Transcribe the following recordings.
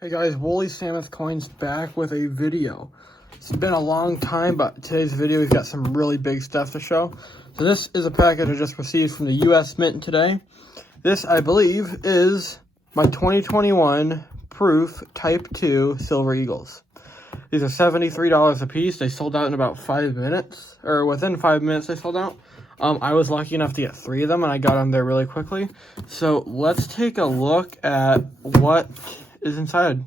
Hey guys, Woolly Mammoth Coins back with a video. It's been a long time, but today's video we've got some really big stuff to show. So this is a package I just received from the US Mint today. This, I believe, is my 2021 Proof Type 2 Silver Eagles. These are $73 a piece. They sold out in about 5 minutes, or within 5 minutes they sold out. I was lucky enough to get 3 of them, and I got them there really quickly. So let's take a look at what is inside.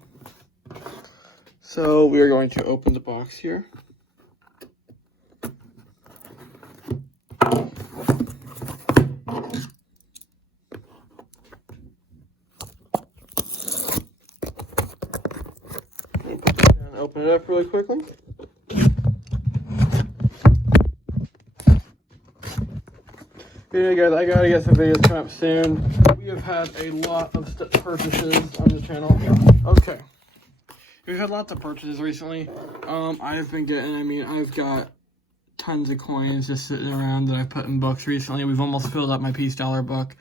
So we are going to open the box here. Open it up really quickly. Yeah, guys, I gotta get some videos coming up soon. We have had a lot of purchases on the channel. Okay, we've had lots of purchases recently. I've been getting, I've got tons of coins just sitting around that I've put in books recently. We've almost filled up my Peace Dollar book.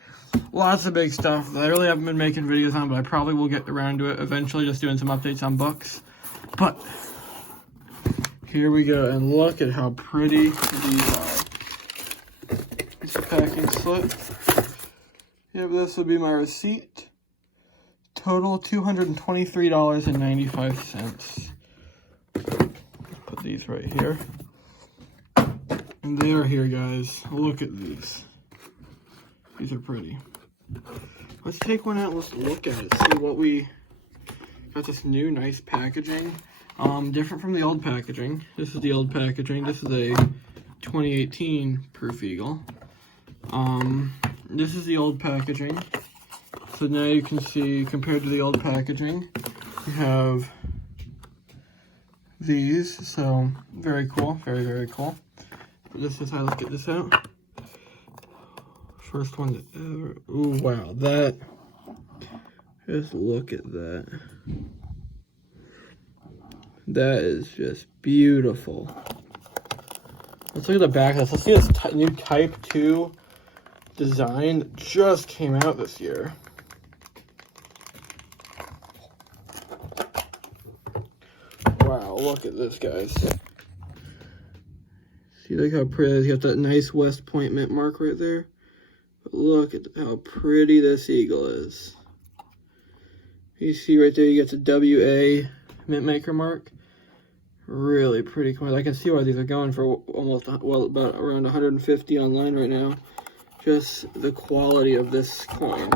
Lots of big stuff that I really haven't been making videos on, but I probably will get around to it eventually, just doing some updates on books. But here we go, and look at how pretty these are. It's a packing slip. Yep, this will be my receipt. Total $223.95. Put these right here. And they are here, guys. Look at these. These are pretty. Let's take one out, let's look at it, see what we got. This new nice packaging. Different from the old packaging. This is the old packaging. This is a 2018 Proof Eagle. This is the old packaging. So now you can see, compared to the old packaging, you have these. So very cool, very, very cool. This is how, let's get this out. First one that ever, ooh, wow, that, just look at that. That is just beautiful. Let's look at the back of this. Let's see this new Type 2 design that just came out this year. Wow, look at this, guys. See, look how pretty it is. You got that nice West Point mint mark right there. But look at how pretty this eagle is. You see right there, you get the WA mint maker mark. Really pretty coin. I can see why these are going for almost, well, about around 150 online right now. Just the quality of this coin.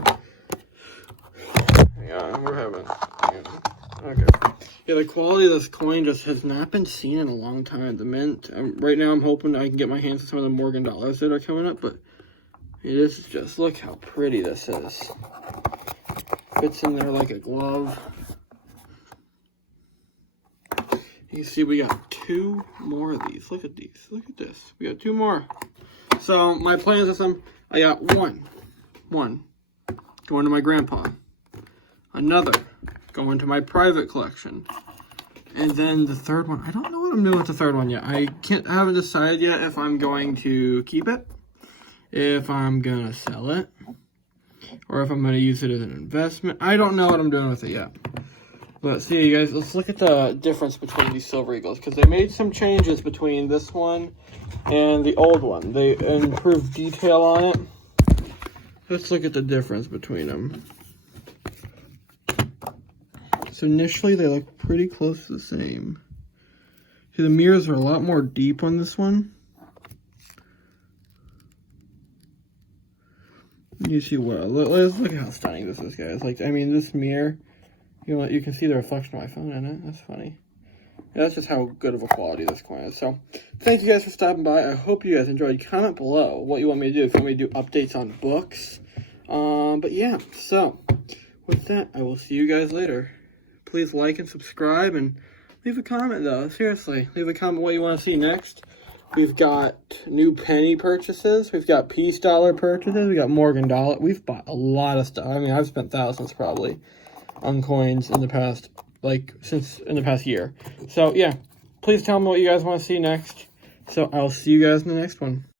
Yeah, we're having. Okay. Yeah, the quality of this coin just has not been seen in a long time at the mint. Right now, I'm hoping I can get my hands on some of the Morgan dollars that are coming up, but it is just, look how pretty this is. Fits in there like a glove. You can see we got 2 more of these. Look at these. Look at this. We got 2 more. So my plans with them, I got one going to my grandpa, another going to my private collection, and then the third one, I don't know what I'm doing with the third one yet. I haven't decided yet if I'm going to keep it, if I'm gonna sell it, or if I'm gonna use it as an investment. I don't know what I'm doing with it yet. But see, you guys, let's look at the difference between these Silver Eagles, because they made some changes between this one and the old one. They improved detail on it. Let's look at the difference between them. So initially, they look pretty close to the same. See, the mirrors are a lot more deep on this one. You see, well, let's look at how stunning this is, guys. Like, this mirror, you can see the reflection of my phone in it. That's funny. Yeah, that's just how good of a quality this coin is. So, thank you guys for stopping by. I hope you guys enjoyed. Comment below what you want me to do. If you want me to do updates on books. But yeah, so, with that, I will see you guys later. Please like and subscribe, and leave a comment, though. Seriously, leave a comment what you want to see next. We've got new penny purchases. We've got Peace Dollar purchases. We got Morgan Dollar. We've bought a lot of stuff. I've spent thousands, probably, on coins in the past, since in the past year. So yeah, please tell me what you guys want to see next. So I'll see you guys in the next one.